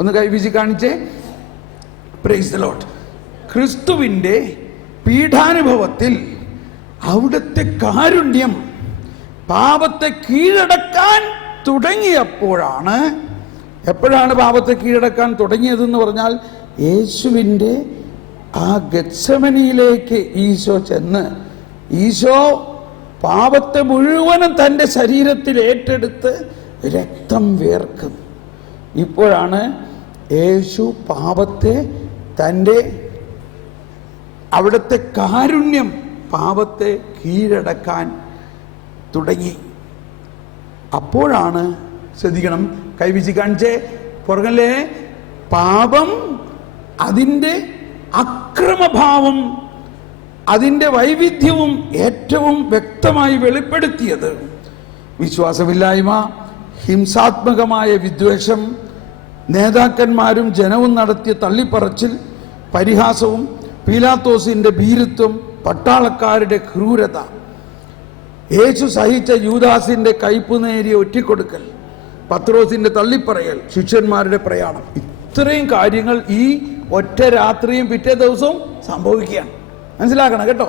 ഒന്ന് കൈവീശി കാണിച്ചേ. Praise the Lord. ക്രിസ്തുവിൻ്റെ പീഠാനുഭവത്തിൽ അവിടുത്തെ കാരുണ്യം പാപത്തെ കീഴടക്കാൻ തുടങ്ങിയപ്പോഴാണ്. എപ്പോഴാണ് പാപത്തെ കീഴടക്കാൻ തുടങ്ങിയതെന്ന് പറഞ്ഞാൽ, യേശുവിൻ്റെ ആ ഗത്സമനിയിലേക്ക് ഈശോ ചെന്ന്, ഈശോ പാപത്തെ മുഴുവനും തൻ്റെ ശരീരത്തിൽ ഏറ്റെടുത്ത് രക്തം വേർക്കും. ഇപ്പോഴാണ് യേശു പാപത്തെ തൻ്റെ അവിടുത്തെ കാരുണ്യം പാപത്തെ കീഴടക്കാൻ തുടങ്ങി. അപ്പോഴാണ്, ശ്രദ്ധിക്കണം, കൈവീശി കാണിച്ചേ പുറകല്ലേ, പാപം അതിൻ്റെ അക്രമഭാവം, അതിൻ്റെ വൈവിധ്യവും ഏറ്റവും വ്യക്തമായി വെളിപ്പെടുത്തിയത്. വിശ്വാസമില്ലായ്മ, ഹിംസാത്മകമായ വിദ്വേഷം, നേതാക്കന്മാരും ജനവും നടത്തിയ തള്ളിപ്പറച്ചിൽ, പരിഹാസവും, പീലാത്തോസിൻ്റെ ഭീരുത്വം, പട്ടാളക്കാരുടെ ക്രൂരത, യേശു സഹിച്ച യൂദാസിൻ്റെ കയ്പുനേരിയ ഒറ്റിക്കൊടുക്കൽ, പത്രോസിൻ്റെ തള്ളിപ്പറയൽ, ശിഷ്യന്മാരുടെ പ്രയാണം, ഇത്രയും കാര്യങ്ങൾ ഈ ഒറ്റ രാത്രിയും പിറ്റേ ദിവസവും സംഭവിക്കുകയാണ്. മനസ്സിലാക്കണം കേട്ടോ.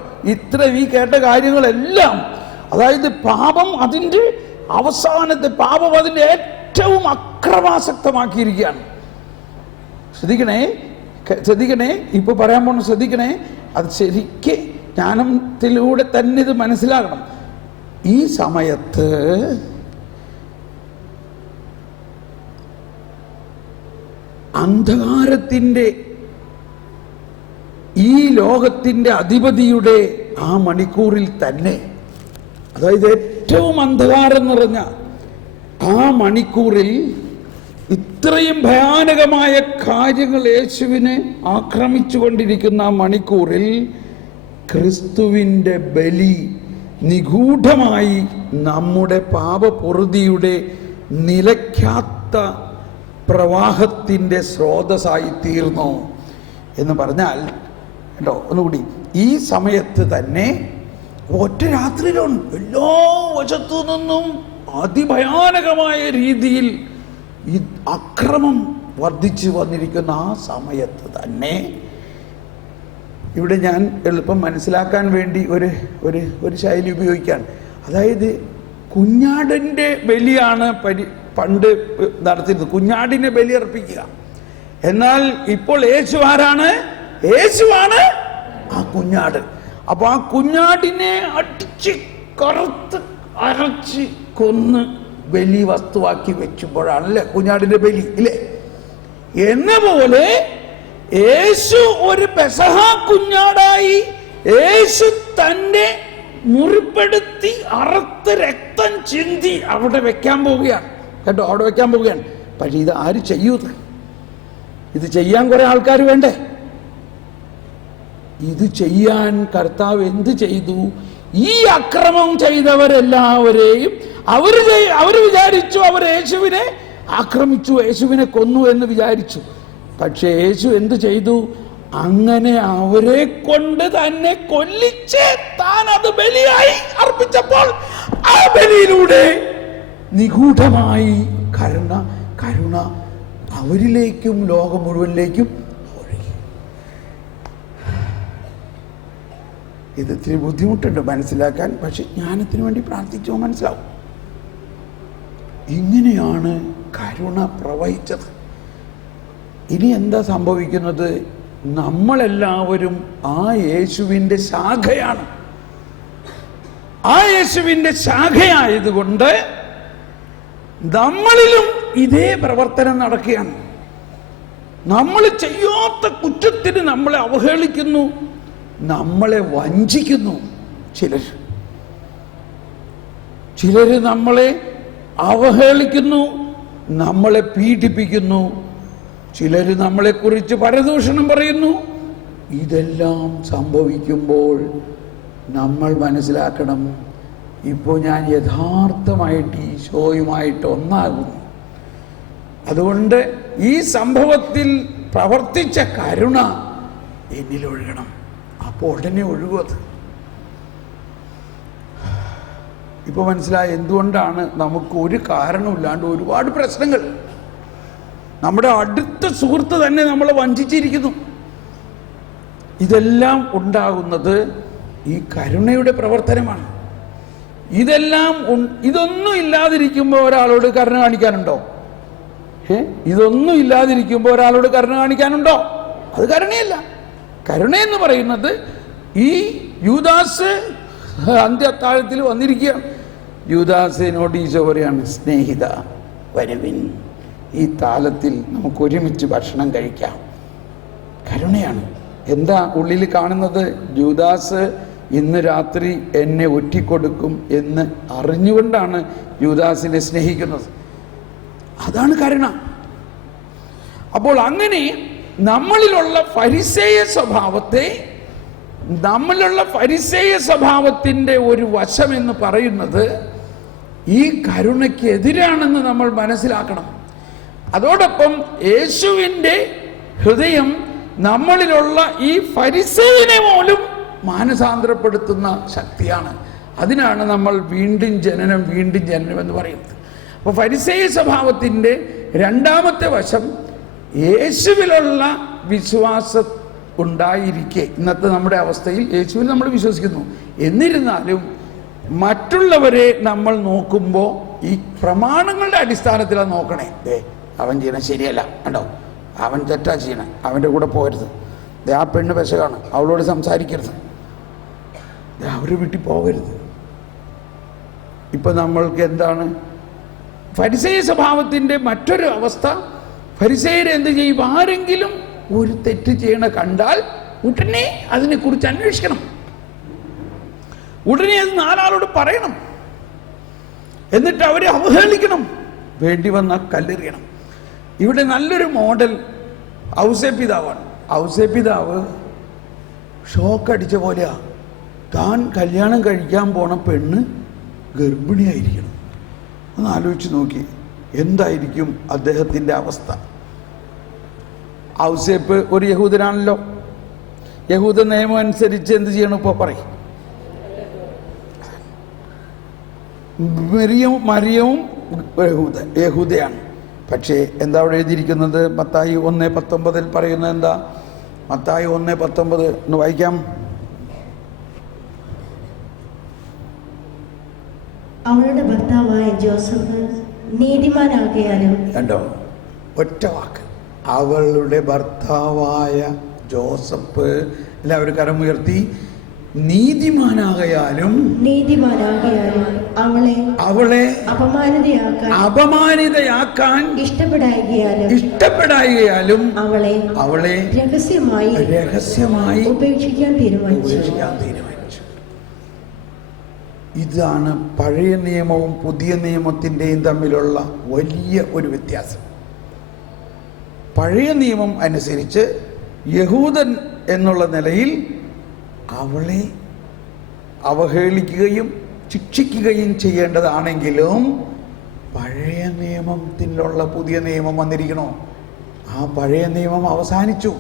ഈ കേട്ട കാര്യങ്ങളെല്ലാം, അതായത് പാപം അതിൻ്റെ അവസാനത്തെ, പാപം അതിൻ്റെ ഏറ്റവും അക്രമാസക്തമാക്കിയിരിക്കുകയാണ്. ശ്രദ്ധിക്കണേ, ഇപ്പൊ പറയാൻ പോണ ശ്രദ്ധിക്കണേ. അത് ശരിക്ക് ജ്ഞാനത്തിലൂടെ തന്നെ ഇത് മനസ്സിലാകണം. ഈ സമയത്ത് അന്ധകാരത്തിൻ്റെ, ഈ ലോകത്തിൻ്റെ അധിപതിയുടെ ആ മണിക്കൂറിൽ തന്നെ, അതായത് ഏറ്റവും അന്ധകാരം നിറഞ്ഞ ആ മണിക്കൂറിൽ, ഇത്രയും ഭയാനകമായ കാര്യങ്ങൾ യേശുവിനെ ആക്രമിച്ചു കൊണ്ടിരിക്കുന്ന ആ മണിക്കൂറിൽ, ക്രിസ്തുവിൻ്റെ ബലി നിഗൂഢമായി നമ്മുടെ പാപപൊറുതിയുടെ നിലയ്ക്കാത്ത പ്രവാഹത്തിൻ്റെ സ്രോതസ്സായി തീർന്നു എന്ന് പറഞ്ഞാൽ കേട്ടോ. ഒന്നുകൂടി, ഈ സമയത്ത് തന്നെ ഒറ്റ രാത്രിയിലാണ് എല്ലാ വശത്തു നിന്നും അതിഭയാനകമായ രീതിയിൽ ഈ അക്രമം വർദ്ധിച്ചു വന്നിരിക്കുന്ന ആ സമയത്ത് തന്നെ, ഇവിടെ ഞാൻ എളുപ്പം മനസ്സിലാക്കാൻ വേണ്ടി ഒരു ശൈലി ഉപയോഗിക്കാൻ. അതായത് കുഞ്ഞാടിൻ്റെ ബലിയാണ് പണ്ട് നടത്തിയിരുന്നത്, കുഞ്ഞാടിനെ ബലിയർപ്പിക്കുക. എന്നാൽ ഇപ്പോൾ യേശു ആരാണ്? യേശുവാണ് ആ കുഞ്ഞാട്. അപ്പൊ ആ കുഞ്ഞാടിനെ അടിച്ച് കറുത്ത് അരച്ച് കൊന്ന് ബലി വസ്തുവാക്കി വെച്ചുമ്പോഴാണല്ലേ കുഞ്ഞാടിന്റെ ബലി, ഇല്ലേ? എന്ന പോലെ യേശു ഒരു പെസഹ കുഞ്ഞാടായി യേശു തന്നെ മുറിപ്പെടുത്തി അറുത്ത് രക്തം ചിന്തി അവിടെ വെക്കാൻ പോവുകയാണ് കേട്ടോ, അവിടെ വെക്കാൻ പോവുകയാണ്. പക്ഷെ ഇത് ആര് ചെയ്യൂത്? ഇത് ചെയ്യാൻ കുറെ ആൾക്കാർ വേണ്ടേ? ഇത് ചെയ്യാൻ കർത്താവ് എന്ത് ചെയ്തു? ഈ അക്രമം ചെയ്തവരെല്ലാവരെയും അവർ വിചാരിച്ചു അവർ യേശുവിനെ ആക്രമിച്ചു, യേശുവിനെ കൊന്നു എന്ന് വിചാരിച്ചു. പക്ഷെ യേശു എന്ത് ചെയ്തു? അങ്ങനെ അവരെ കൊണ്ട് തന്നെ കൊല്ലിച്ച് താൻ അത് ബലിയായി അർപ്പിച്ചപ്പോൾ ആ ബലിയിലൂടെ നിഗൂഢമായി കരുണ അവരിലേക്കും ലോകം മുഴുവനിലേക്കും ഒഴുകി. ഇത് ഇത്തിരി ബുദ്ധിമുട്ടുണ്ട് മനസ്സിലാക്കാൻ, പക്ഷെ ജ്ഞാനത്തിന് വേണ്ടി പ്രാർത്ഥിച്ചോ മനസ്സിലാവും. ഇങ്ങനെയാണ് കരുണ പ്രവഹിച്ചത്. ഇനി എന്താ സംഭവിക്കുന്നത്? നമ്മളെല്ലാവരും ആ യേശുവിൻ്റെ ശാഖയാണ്. ആ യേശുവിൻ്റെ ശാഖയായതുകൊണ്ട് നമ്മളിലും ഇതേ പ്രവർത്തനം നടക്കുകയാണ്. നമ്മൾ ചെയ്യാത്ത കുറ്റത്തിന് നമ്മളെ അവഹേളിക്കുന്നു, നമ്മളെ വഞ്ചിക്കുന്നു. ചിലര് നമ്മളെ അവഹേളിക്കുന്നു, നമ്മളെ പീഡിപ്പിക്കുന്നു, ചിലർ നമ്മളെക്കുറിച്ച് പരദൂഷണം പറയുന്നു. ഇതെല്ലാം സംഭവിക്കുമ്പോൾ നമ്മൾ മനസ്സിലാക്കണം, ഇപ്പോൾ ഞാൻ യഥാർത്ഥമായിട്ട് ഈശോയുമായിട്ട് ഒന്നാകുന്നു. അതുകൊണ്ട് ഈ സംഭവത്തിൽ പ്രവർത്തിച്ച കരുണ എന്നിലൊഴുകണം. അപ്പോൾ ഉടനെ ഒഴുകുന്നത്. ഇപ്പോൾ മനസ്സിലായി എന്തുകൊണ്ടാണ് നമുക്ക് ഒരു കാരണമില്ലാണ്ട് ഒരുപാട് പ്രശ്നങ്ങൾ. നമ്മുടെ അടുത്ത സുഹൃത്ത് തന്നെ നമ്മളെ വഞ്ചിച്ചിരിക്കുന്നു. ഇതെല്ലാം ഉണ്ടാകുന്നത് ഈ കരുണയുടെ പ്രവർത്തനമാണ്. ഇതൊന്നും ഇല്ലാതിരിക്കുമ്പോൾ ഒരാളോട് കരുണ കാണിക്കാനുണ്ടോ? ഇതൊന്നും ഇല്ലാതിരിക്കുമ്പോൾ ഒരാളോട് കരുണ കാണിക്കാനുണ്ടോ? അത് കരുണയല്ല. കരുണയെന്ന് പറയുന്നത് ഈ യൂദാസ് അന്ത്യത്താഴത്തിൽ വന്നിരിക്കുകയാണ്. യൂദാസിനോട് ഈശോ പറയാണ്, സ്നേഹിത വരുവിൻ, ഈ താലത്തിൽ നമുക്ക് ഒരുമിച്ച് ഭക്ഷണം കഴിക്കാം. കരുണയാണ്. എന്താ ഉള്ളിൽ കാണുന്നത്? യൂദാസ് ഇന്ന് രാത്രി എന്നെ ഒറ്റിക്കൊടുക്കും എന്ന് അറിഞ്ഞുകൊണ്ടാണ് യൂദാസിനെ സ്നേഹിക്കുന്നത്. അതാണ് കരുണ. അപ്പോൾ അങ്ങനെ നമ്മളിലുള്ള ഫരിസേയ സ്വഭാവത്തിൻ്റെ ഒരു വശം എന്ന് പറയുന്നത് ഈ കരുണയ്ക്ക് എതിരാണെന്ന് നമ്മൾ മനസ്സിലാക്കണം. അതോടൊപ്പം യേശുവിൻ്റെ ഹൃദയം നമ്മളിലുള്ള ഈ ഫരിസേയനെ പോലും മാനസാന്തരപ്പെടുത്തുന്ന ശക്തിയാണ്. അതിനാണ് നമ്മൾ വീണ്ടും ജനനം എന്ന് പറയുന്നത്. അപ്പോൾ ഫരിസേയ സ്വഭാവത്തിൻ്റെ രണ്ടാമത്തെ വശം യേശുവിലുള്ള വിശ്വാസം ഉണ്ടായിരിക്കെ, ഇന്നത്തെ നമ്മുടെ അവസ്ഥയിൽ യേശുവിൽ നമ്മൾ വിശ്വസിക്കുന്നു, എന്നിരുന്നാലും മറ്റുള്ളവരെ നമ്മൾ നോക്കുമ്പോൾ ഈ പ്രമാണങ്ങളുടെ അടിസ്ഥാനത്തിലാണ് നോക്കണേ. അവൻ ചെയ്യണം ശരിയല്ല, കണ്ടോ, അവൻ തെറ്റാ ചെയ്യണം, അവൻ്റെ കൂടെ പോകരുത്, ആ പെണ്ണ് പെശകാണ്, അവളോട് സംസാരിക്കരുത്, അവരെ വീട്ടിൽ പോകരുത്. ഇപ്പം നമ്മൾക്ക് എന്താണ് ഫരിസേയ സ്വഭാവത്തിൻ്റെ മറ്റൊരു അവസ്ഥ? ഫരിസേയർ എന്ത് ചെയ്യും? ആരെങ്കിലും ഒരു തെറ്റ് ചെയ്യണ കണ്ടാൽ ഉടനെ അതിനെക്കുറിച്ച് അന്വേഷിക്കണം, ഉടനെ അത് നാലാളോട് പറയണം, എന്നിട്ട് അവരെ അവഹേളിക്കണം, വേണ്ടി വന്നാൽ കല്ലെറിയണം. ഇവിടെ നല്ലൊരു മോഡൽ ഔസേപ്പിതാവാണ്. ഔസേപ്പിതാവ് ഷോക്കടിച്ച പോലെയാ. താൻ കല്യാണം കഴിക്കാൻ പോണ പെണ്ണ് ഗർഭിണിയായിരിക്കണം. ഒന്ന് ആലോചിച്ച് നോക്കി, എന്തായിരിക്കും അദ്ദേഹത്തിൻ്റെ അവസ്ഥ? ഔസേപ്പ് ഒരു യഹൂദനാണല്ലോ. യഹൂദ നിയമം അനുസരിച്ച് എന്ത് ചെയ്യണം? ഇപ്പോൾ പറയും. മറിയവും യഹൂദയാണ്. പക്ഷേ എന്താ അവിടെ എഴുതിയിരിക്കുന്നത്? മത്തായി 1:19 പറയുന്നത് എന്താ? മത്തായി 1:19 ഒന്ന് വായിക്കാം. അവളുടെ ഭർത്താവായ ജോസഫ് നീതിമാനാകയാലും. കണ്ടോ, ഒറ്റ വാക്ക്, അവളുടെ ഭർത്താവായ ജോസഫ്, എല്ലാവരും കരമുയർത്തി, നീതിമാനാകയാലും അവളെ അപമാനിതയാക്കാൻ ഇഷ്ടപ്പെടായികയാലും അവളെ രഹസ്യമായി ഉപേക്ഷിക്കാൻ തീരുമാനിച്ചു. ഇതാണ് പഴയ നിയമവും പുതിയ നിയമത്തിൻ്റെയും തമ്മിലുള്ള വലിയ ഒരു വ്യത്യാസം. പഴയ നിയമം അനുസരിച്ച് യഹൂദൻ എന്നുള്ള നിലയിൽ അവളെ അവഹേളിക്കുകയും ശിക്ഷിക്കുകയും ചെയ്യേണ്ടതാണെങ്കിലും പഴയ നിയമത്തിലുള്ള പുതിയ നിയമം വന്നിരിക്കണോ? ആ പഴയ നിയമം അവസാനിച്ചു.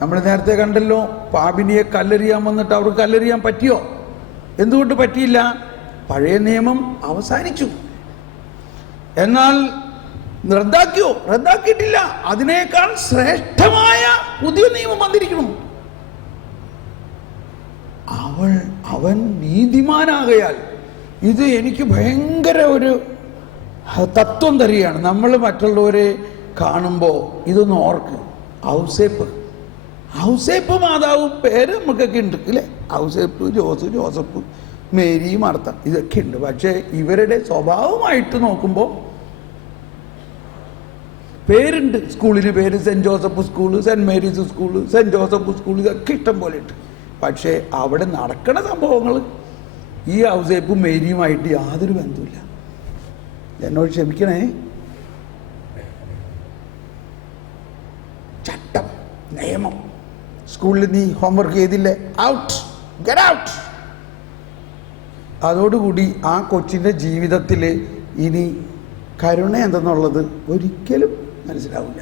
നമ്മൾ നേരത്തെ കണ്ടല്ലോ, പാപിനിയെ കല്ലെറിയാൻ വന്നിട്ട് അവർക്ക് കല്ലെറിയാൻ പറ്റിയോ? എന്തുകൊണ്ട് പറ്റിയില്ല? പഴയ നിയമം അവസാനിച്ചു. എന്നാൽ റദ്ദാക്കിയിട്ടില്ല. അതിനേക്കാൾ ശ്രേഷ്ഠമായ പുതിയ നിയമം വന്നിരിക്കണം. അവൻ നീതിമാനാകയാൽ. ഇത് എനിക്ക് ഭയങ്കര ഒരു തത്വം തരികയാണ്. നമ്മൾ മറ്റുള്ളവരെ കാണുമ്പോൾ ഇതൊന്ന് ഓർക്ക്. ഔസേപ്പ് മാതാവും പേര് നമുക്കൊക്കെ ഉണ്ട് ഇല്ലേ? ഔസേപ്പ്, ജോസഫ്, മേരി, മാർത്ത, ഇതൊക്കെ ഉണ്ട്. പക്ഷേ ഇവരുടെ സ്വഭാവമായിട്ട് നോക്കുമ്പോൾ പേരുണ്ട്. സ്കൂളിന് പേര് saint Joseph school, saint Mary's school, saint Joseph school, ഇതൊക്കെ ഇഷ്ടം പോലെ ഉണ്ട്. പക്ഷേ അവിടെ നടക്കണ സംഭവങ്ങൾ ഈ ഔസേപ്പും മേരിയുമായിട്ട് യാതൊരു ബന്ധമില്ല. എന്നോട് ക്ഷമിക്കണേ. ചട്ടം, നിയമം. സ്കൂളിൽ നീ ഹോംവർക്ക് ചെയ്തില്ലേ? Out, get out. അതോടുകൂടി ആ കൊച്ചിൻ്റെ ജീവിതത്തിൽ ഇനി കരുണ എന്തെന്നുള്ളത് ഒരിക്കലും മനസ്സിലാവില്ല.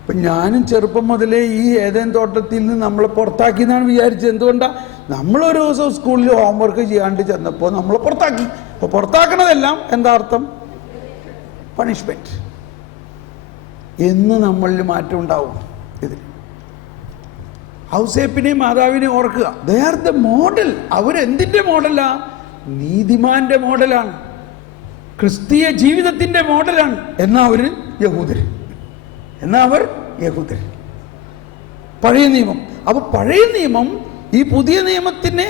ഇപ്പം ഞാനും ചെറുപ്പം മുതലേ ഈ ഏതേൻ തോട്ടത്തിൽ നിന്ന് നമ്മളെ പുറത്താക്കി എന്നാണ് വിചാരിച്ചത്. എന്തുകൊണ്ടാണ്? നമ്മളൊരു ദിവസം സ്കൂളിൽ ഹോംവർക്ക് ചെയ്യാണ്ട് ചെന്നപ്പോൾ നമ്മളെ പുറത്താക്കി. അപ്പോൾ പുറത്താക്കണതെല്ലാം എന്താ അർത്ഥം? പണിഷ്മെൻറ്റ് എന്ന് നമ്മളിൽ മാറ്റം ഉണ്ടാവും. ഇതിൽ ഔസേപ്പിനെയും മാതാവിനെയും ഓർക്കുക. They are the model. അവരെന്തിൻ്റെ മോഡലാ? നീതിമാന്റെ മോഡലാണ്, ക്രിസ്തീയ ജീവിതത്തിൻ്റെ മോഡലാണ്. എന്നാ അവർ യഹൂദർ. പഴയ നിയമം. അപ്പോൾ പഴയ നിയമം ഈ പുതിയ നിയമത്തിനെ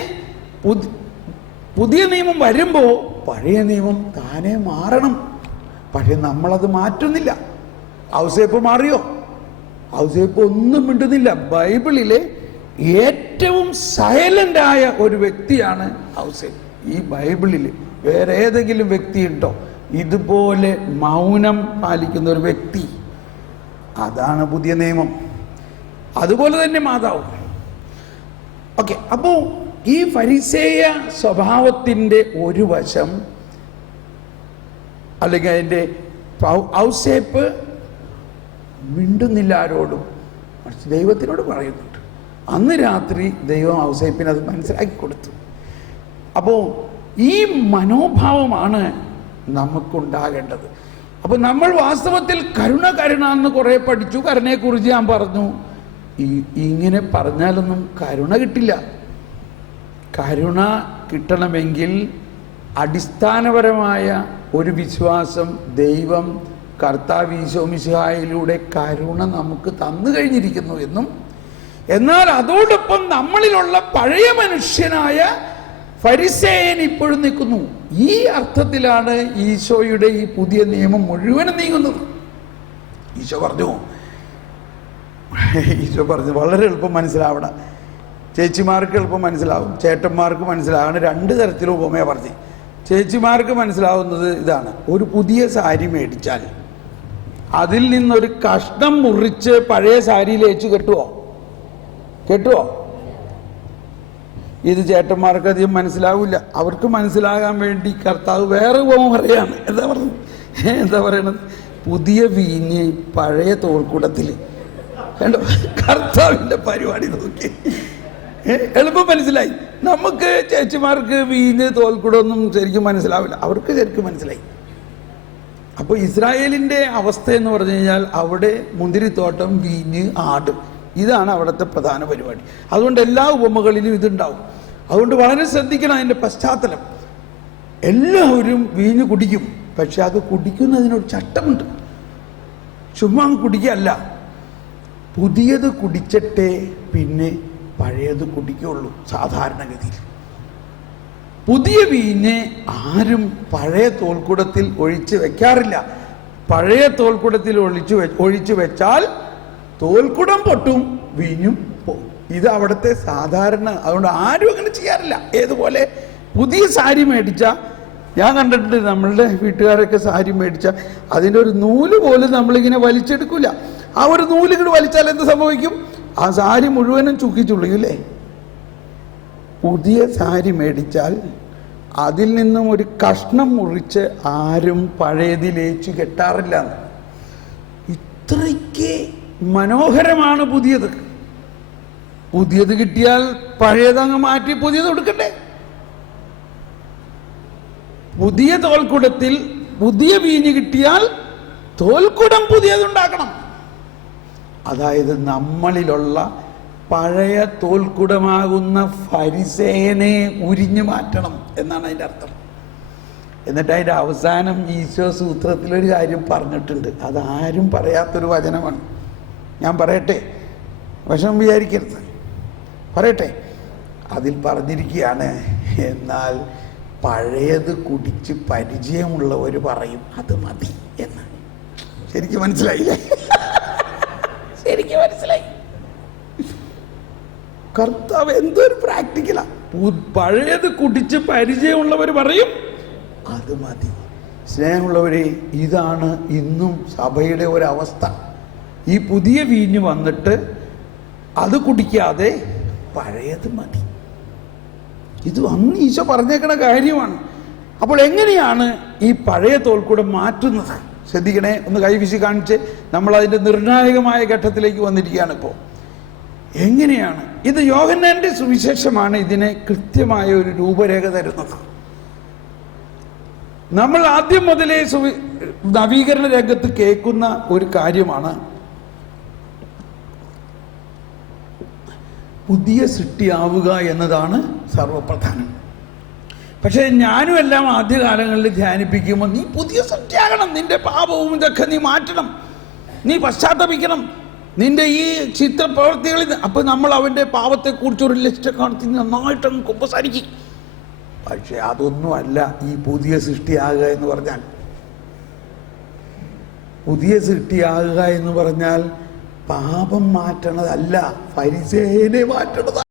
പുതിയ നിയമം വരുമ്പോൾ പഴയ നിയമം താനെ മാറണം. പക്ഷെ നമ്മളത് മാറ്റുന്നില്ല. ഔസേപ്പ് മാറിയോ? ഔസേപ്പ് ഒന്നും മിണ്ടുന്നില്ല. ബൈബിളിലെ ഏറ്റവും സൈലൻ്റായ ഒരു വ്യക്തിയാണ് ഔസേപ്പ്. ഈ ബൈബിളിൽ വേറെ ഏതെങ്കിലും വ്യക്തിയുണ്ടോ ഇതുപോലെ മൗനം പാലിക്കുന്ന ഒരു വ്യക്തി? അതാണ് പുതിയ നിയമം. അതുപോലെ തന്നെ മാതാവ്. ഓക്കെ, അപ്പോൾ ഈ ഫരിസേയ സ്വഭാവത്തിൻ്റെ ഒരു വശം, അല്ലെങ്കിൽ അതിൻ്റെ ഔസേപ്പ് മിണ്ടുന്നില്ല ആരോടും, ദൈവത്തിനോട് പറയുന്നുണ്ട്. അന്ന് രാത്രി ദൈവം ഔസേപ്പിന് അത് മനസ്സിലാക്കി കൊടുത്തു. അപ്പോൾ ഈ മനോഭാവമാണ് നമുക്കുണ്ടാകേണ്ടത്. അപ്പോൾ നമ്മൾ വാസ്തവത്തിൽ കരുണ എന്ന് കുറേ പഠിച്ചു. കരുണയെക്കുറിച്ച് ഞാൻ പറഞ്ഞു. ഇങ്ങനെ പറഞ്ഞാലൊന്നും കരുണ കിട്ടില്ല. കരുണ കിട്ടണമെങ്കിൽ അടിസ്ഥാനപരമായ ഒരു വിശ്വാസം ദൈവം കർത്താവ് ഈശോ മിശിഹായിലൂടെ കരുണ നമുക്ക് തന്നു കഴിഞ്ഞിരിക്കുന്നു എന്നും, എന്നാൽ അതോടൊപ്പം നമ്മളിലുള്ള പഴയ മനുഷ്യനായ ഫരിസേയൻ ഇപ്പോഴും നിൽക്കുന്നു. ഈ അർത്ഥത്തിലാണ് ഈശോയുടെ ഈ പുതിയ നിയമം മുഴുവനും നീങ്ങുന്നത്. ഈശോ പറഞ്ഞു വളരെ എളുപ്പം മനസ്സിലാവണം. ചേച്ചിമാർക്ക് എളുപ്പം മനസ്സിലാവും, ചേട്ടന്മാർക്ക് മനസ്സിലാവണം. രണ്ട് തരത്തിലും ഉപമയെ പറഞ്ഞു. ചേച്ചിമാർക്ക് മനസ്സിലാവുന്നത് ഇതാണ്: ഒരു പുതിയ സാരി മേടിച്ചാൽ അതിൽ നിന്നൊരു കഷ്ണം മുറിച്ച് പഴയ സാരിയിൽ വെച്ച് കെട്ടുവോ? ഇത് ചേട്ടന്മാർക്ക് അധികം മനസ്സിലാവില്ല. അവർക്ക് മനസ്സിലാകാൻ വേണ്ടി കർത്താവ് വേറെ ഉപമ പറയാണ്. എന്താ പറയണത്? പുതിയ വീഞ്ഞ് പഴയ തോൽക്കൂടത്തിൽ. കണ്ടോ കർത്താവിൻ്റെ പരിപാടി നോക്കി. എളുപ്പം മനസ്സിലായി. നമുക്ക് ചേച്ചിമാർക്ക് വീഞ്ഞ് തോൽക്കൂടൊന്നും ശരിക്കും മനസ്സിലാവില്ല, അവർക്ക് ശരിക്കും മനസ്സിലായി. അപ്പോൾ ഇസ്രായേലിൻ്റെ അവസ്ഥ എന്ന് പറഞ്ഞു കഴിഞ്ഞാൽ അവിടെ മുന്തിരിത്തോട്ടം, വീഞ്ഞ്, ആട്, ഇതാണ് അവിടുത്തെ പ്രധാന പരിപാടി. അതുകൊണ്ട് എല്ലാ ഉപമകളിലും ഇതുണ്ടാവും. അതുകൊണ്ട് വളരെ ശ്രദ്ധിക്കണം അതിൻ്റെ പശ്ചാത്തലം. എല്ലാവരും വീഞ്ഞ് കുടിക്കും, പക്ഷെ അത് കുടിക്കുന്നതിനൊരു ചട്ടമുണ്ട്. ചുമ്മാ കുടിക്കുകയല്ല, പുതിയത് കുടിച്ചിട്ടേ പിന്നെ പഴയത് കുടിക്കുള്ളൂ. സാധാരണഗതിയിൽ പുതിയ വീഞ്ഞ് ആരും പഴയ തോൽക്കുടത്തിൽ ഒഴിച്ച് വെക്കാറില്ല. പഴയ തോൽക്കുടത്തിൽ ഒഴിച്ചു വെച്ചാൽ തോൽക്കുടം പൊട്ടും, വീഞ്ഞും പോകും. ഇത് അവിടുത്തെ സാധാരണ. അതുകൊണ്ട് ആരും അങ്ങനെ ചെയ്യാറില്ല. ഏതുപോലെ പുതിയ സാരി മേടിച്ച, ഞാൻ കണ്ടിട്ടുണ്ട് നമ്മളുടെ വീട്ടുകാരൊക്കെ സാരി മേടിച്ച അതിൻ്റെ ഒരു നൂല് പോലും നമ്മളിങ്ങനെ വലിച്ചെടുക്കില്ല. ആ ഒരു നൂല് ഇങ്ങോട്ട് വലിച്ചാൽ എന്ത് സംഭവിക്കും? ആ സാരി മുഴുവനും ചുക്കിച്ചുള്ളില്ലേ? പുതിയ സാരി മേടിച്ചാൽ അതിൽ നിന്നും ഒരു കഷ്ണം മുറിച്ച് ആരും പഴയതിലേച്ചു കെട്ടാറില്ല. ഇത്രയ്ക്ക് മനോഹരമാണ് പുതിയത്. പുതിയത് കിട്ടിയാൽ പഴയതങ്ങ് മാറ്റി പുതിയത് കൊടുക്കണ്ടേ? പുതിയ തോൽക്കുടത്തിൽ പുതിയ വീഞ്ഞ് കിട്ടിയാൽ തോൽക്കുടം പുതിയതുണ്ടാക്കണം. അതായത് നമ്മളിലുള്ള പഴയ തോൽക്കുടമാകുന്ന ഫരിസേയനെ ഉരിഞ്ഞു മാറ്റണം എന്നാണ് അതിൻ്റെ അർത്ഥം. എന്നിട്ട് അതിൻ്റെ അവസാനം ഈശോ സൂത്രത്തിലൊരു കാര്യം പറഞ്ഞിട്ടുണ്ട്. അതാരും പറയാത്തൊരു വചനമാണ്. ഞാൻ പറയട്ടെ, വിഷമം വിചാരിക്കരുത്, പറയട്ടെ. അതിൽ പറഞ്ഞിരിക്കുകയാണ്, എന്നാൽ പഴയത് കുടിച്ച് പരിചയമുള്ളവർ പറയും അത് മതി എന്ന്. ശരിക്കും മനസ്സിലായില്ലേ? ശരിക്കും മനസ്സിലായി. കർത്താവ് എന്തൊരു പ്രാക്ടിക്കലാ. പഴയത് കുടിച്ച് പരിചയമുള്ളവർ പറയും അത് മതി. സ്നേഹമുള്ളവരെ, ഇതാണ് ഇന്നും സഭയുടെ ഒരവസ്ഥ. ഈ പുതിയ വീഞ്ഞ് വന്നിട്ട് അത് കുടിക്കാതെ പഴയത് മതി. ഇത് അന്ന് ഈശോ പറഞ്ഞേക്കണ കാര്യമാണ്. അപ്പോൾ എങ്ങനെയാണ് ഈ പഴയ തോൽക്കൂടം മാറ്റുന്നത്? ശ്രദ്ധിക്കണേ, ഒന്ന് കൈവീശി കാണിച്ച്. നമ്മൾ അതിൻ്റെ നിർണായകമായ ഘട്ടത്തിലേക്ക് വന്നിരിക്കുകയാണ് ഇപ്പോൾ. എങ്ങനെയാണ് ഇത്? യോഹന്നാന്റെ സുവിശേഷമാണ് ഇതിനെ കൃത്യമായ ഒരു രൂപരേഖ തരുന്നത്. നമ്മൾ ആദ്യം മുതലേ നവീകരണ രംഗത്ത് കേൾക്കുന്ന ഒരു കാര്യമാണ് പുതിയ സൃഷ്ടിയാവുക എന്നതാണ് സർവപ്രധാനം. പക്ഷേ ഞാനും എല്ലാം ആദ്യകാലങ്ങളിൽ ധ്യാനിപ്പിക്കുമ്പോൾ നീ പുതിയ സൃഷ്ടിയാകണം, നിന്റെ പാപവും ഇതൊക്കെ നീ മാറ്റണം, നീ പശ്ചാത്തപിക്കണം, നിന്റെ ഈ ചിത്രപ്രവർത്തികളിൽ. അപ്പം നമ്മൾ അവൻ്റെ പാവത്തെക്കുറിച്ചൊരു ലിസ്റ്റ് കാണിച്ച് നന്നായിട്ടങ്ങ് കുമ്പസാരിക്കും. പക്ഷെ അതൊന്നുമല്ല ഈ പുതിയ സൃഷ്ടിയാകുക എന്ന് പറഞ്ഞാൽ. പുതിയ സൃഷ്ടിയാകുക എന്ന് പറഞ്ഞാൽ പാപം മാറ്റണതല്ല, ഫരിസേയനെ മാറ്റണതാണ്.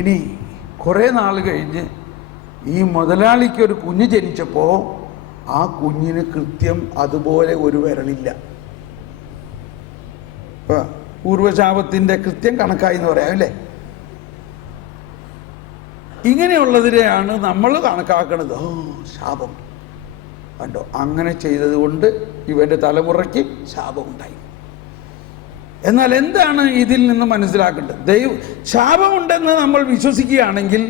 ഇനി കുറേ നാൾ കഴിഞ്ഞ് ഈ മുതലാളിക്ക് ഒരു കുഞ്ഞ് ജനിച്ചപ്പോൾ ആ കുഞ്ഞിന് കൃത്യം അതുപോലെ ഒരു വിരലില്ല. പൂർവശാപത്തിൻ്റെ കൃത്യം കണക്കായി എന്ന് പറയാം അല്ലേ? ഇങ്ങനെയുള്ളതിനെയാണ് നമ്മൾ കണക്കാക്കുന്നത്. ശാപം കണ്ടോ, അങ്ങനെ ചെയ്തത് കൊണ്ട് ഇവൻ്റെ തലമുറയ്ക്ക് ശാപമുണ്ടായി. എന്നാൽ എന്താണ് ഇതിൽ നിന്ന് മനസ്സിലാക്കേണ്ടത്? ശാപമുണ്ടെന്ന് നമ്മൾ വിശ്വസിക്കുകയാണെങ്കിൽ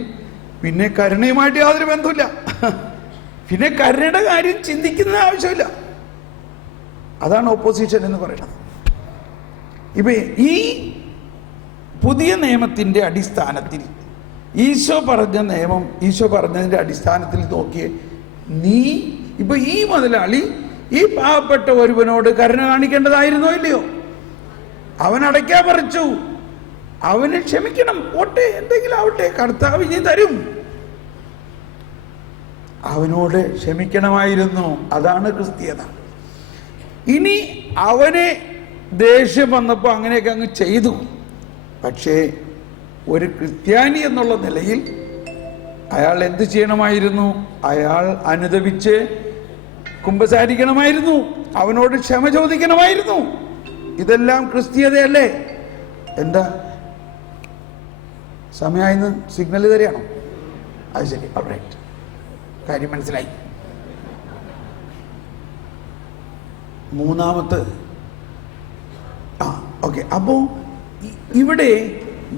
പിന്നെ കരുണയുമായിട്ട് യാതൊരു ബന്ധമില്ല. പിന്നെ കരുണയുടെ കാര്യം ചിന്തിക്കുന്ന ആവശ്യമില്ല. അതാണ് ഓപ്പോസിഷൻ എന്ന് പറയുന്നത്. ഇപ്പം ഈ പുതിയ നിയമത്തിൻ്റെ അടിസ്ഥാനത്തിൽ ഈശോ പറഞ്ഞ നിയമം, ഈശോ പറഞ്ഞതിൻ്റെ അടിസ്ഥാനത്തിൽ നോക്കിയേ, നീ ഇപ്പൊ ഈ മുതലാളി ഈ പാവപ്പെട്ട ഒരുവനോട് കരുണ കാണിക്കേണ്ടതായിരുന്നോ ഇല്ലയോ? അവൻ അടയ്ക്കാ പറിച്ചു, അവന് ക്ഷമിക്കണം, പോട്ടെ, എന്തെങ്കിലും ആവട്ടെ, കർത്താവ് ഇനി തരും. അവനോട് ക്ഷമിക്കണമായിരുന്നു. അതാണ് ക്രിസ്തീയത. ഇനി അവനെ ദേഷ്യം വന്നപ്പോൾ അങ്ങനെയൊക്കെ അങ്ങ് ചെയ്തു. പക്ഷേ ഒരു ക്രിസ്ത്യാനി എന്നുള്ള നിലയിൽ അയാൾ എന്ത് ചെയ്യണമായിരുന്നു? അയാൾ അനുദപിച്ച് കുമ്പസാരിക്കണമായിരുന്നു, അവനോട് ക്ഷമ ചോദിക്കണമായിരുന്നു. ഇതെല്ലാം ക്രിസ്തീയതയല്ലേ? എന്താ സമയമായിന്ന് സിഗ്നൽ തരികയാണോ? അത് ശരി, ഓൾറൈറ്റ്, കാര്യം മനസ്സിലായി. മൂന്നാമത്തെ ഓക്കെ. അപ്പോൾ ഇവിടെ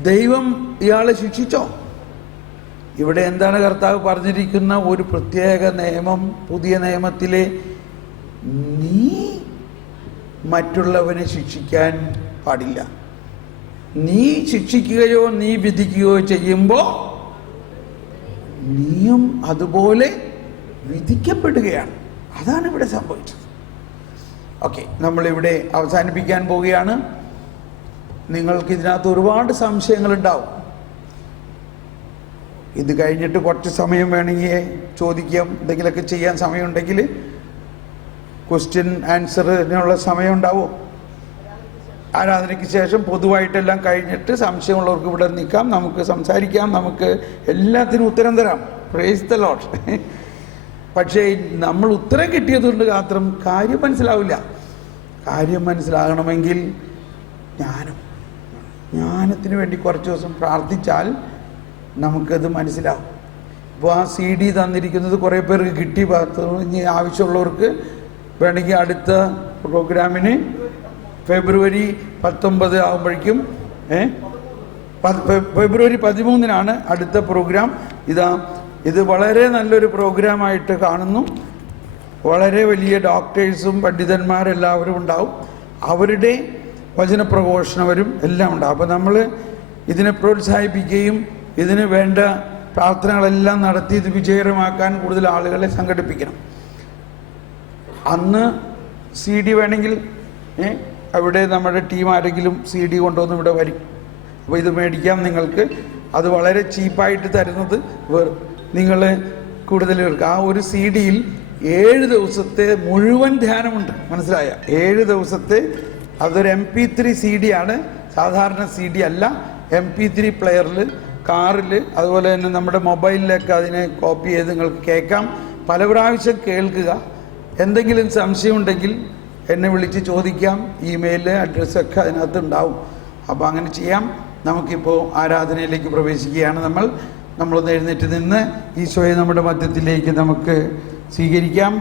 ദൈവം ഇയാളെ ശിക്ഷിച്ചോ? ഇവിടെ എന്താണ് കർത്താവ് പറഞ്ഞിരിക്കുന്ന ഒരു പ്രത്യേക നിയമം? പുതിയ നിയമത്തിലെ നീ മറ്റുള്ളവനെ ശിക്ഷിക്കാൻ പാടില്ല. നീ ശിക്ഷിക്കുകയോ നീ വിധിക്കുകയോ ചെയ്യുമ്പോൾ നീയും അതുപോലെ വിധിക്കപ്പെടുകയാണ്. അതാണ് ഇവിടെ സംഭവിച്ചത്. ഓക്കെ, നമ്മളിവിടെ അവസാനിപ്പിക്കാൻ പോവുകയാണ്. നിങ്ങൾക്ക് ഇതിനകത്ത് ഒരുപാട് സംശയങ്ങളുണ്ടാവും. ഇത് കഴിഞ്ഞിട്ട് കുറച്ച് സമയം വേണമെങ്കിൽ ചോദിക്കാം, എന്തെങ്കിലുമൊക്കെ ചെയ്യാൻ സമയമുണ്ടെങ്കിൽ ക്വസ്റ്റ്യൻ ആൻസറിനുള്ള സമയം ഉണ്ടാവുമോ? ആരാധനയ്ക്ക് ശേഷം പൊതുവായിട്ടെല്ലാം കഴിഞ്ഞിട്ട് സംശയമുള്ളവർക്ക് ഇവിടെ നിൽക്കാം, നമുക്ക് സംസാരിക്കാം, നമുക്ക് എല്ലാത്തിനും ഉത്തരം തരാം. Praise the Lord. പക്ഷേ നമ്മൾ ഉത്തരം കിട്ടിയതുകൊണ്ട് മാത്രം കാര്യം മനസ്സിലാവില്ല. കാര്യം മനസ്സിലാകണമെങ്കിൽ ജ്ഞാനത്തിന് വേണ്ടി കുറച്ച് ദിവസം പ്രാർത്ഥിച്ചാൽ നമുക്കത് മനസ്സിലാവും. ഇപ്പോൾ ആ CD തന്നിരിക്കുന്നത് കുറേ പേർക്ക് കിട്ടി. ഇനി ആവശ്യമുള്ളവർക്ക് വേണമെങ്കിൽ അടുത്ത പ്രോഗ്രാമിന് ഫെബ്രുവരി 19 ആകുമ്പോഴേക്കും ഫെബ്രുവരി 13 അടുത്ത പ്രോഗ്രാം. ഇത് വളരെ നല്ലൊരു പ്രോഗ്രാമായിട്ട് കാണുന്നു. വളരെ വലിയ ഡോക്ടേഴ്സും പണ്ഡിതന്മാരെല്ലാവരും ഉണ്ടാവും. അവരുടെ വചനപ്രഘോഷണവരും എല്ലാം ഉണ്ടാവും. അപ്പോൾ നമ്മൾ ഇതിനെ പ്രോത്സാഹിപ്പിക്കുകയും ഇതിന് വേണ്ട പ്രാർത്ഥനകളെല്ലാം നടത്തി ഇത് വിജയകരമാക്കാൻ കൂടുതൽ ആളുകളെ സംഘടിപ്പിക്കണം. അന്ന് CD വേണമെങ്കിൽ അവിടെ നമ്മുടെ ടീം ആരെങ്കിലും CD കൊണ്ടുവന്ന് ഇവിടെ വരും. അപ്പോൾ ഇത് മേടിക്കാം നിങ്ങൾക്ക്. അത് വളരെ ചീപ്പായിട്ട് തരുന്നത് നിങ്ങൾ കൂടുതൽ പേർക്ക്. ആ ഒരു CD-യിൽ 7 ദിവസത്തെ മുഴുവൻ ധ്യാനമുണ്ട്. മനസ്സിലായ? 7 ദിവസത്തെ. അതൊരു MP3 CD-ആണ്, സാധാരണ CD അല്ല. MP3 പ്ലെയറിൽ, കാറിൽ, അതുപോലെ തന്നെ നമ്മുടെ മൊബൈലിലൊക്കെ അതിനെ കോപ്പി ചെയ്ത് നിങ്ങൾക്ക് കേൾക്കാം. പല പ്രാവശ്യം കേൾക്കുക. എന്തെങ്കിലും സംശയമുണ്ടെങ്കിൽ എന്നെ വിളിച്ച് ചോദിക്കാം. ഇമെയിൽ അഡ്രസ്സൊക്കെ അതിനകത്ത് ഉണ്ടാവും. അപ്പോൾ അങ്ങനെ ചെയ്യാം. നമുക്കിപ്പോൾ ആരാധനയിലേക്ക് പ്രവേശിക്കുകയാണ്. നമ്മളൊന്ന് എഴുന്നേറ്റ് നിന്ന് ഈശോയെ നമ്മുടെ മധ്യത്തിലേക്ക് നമുക്ക് സ്വീകരിക്കാം.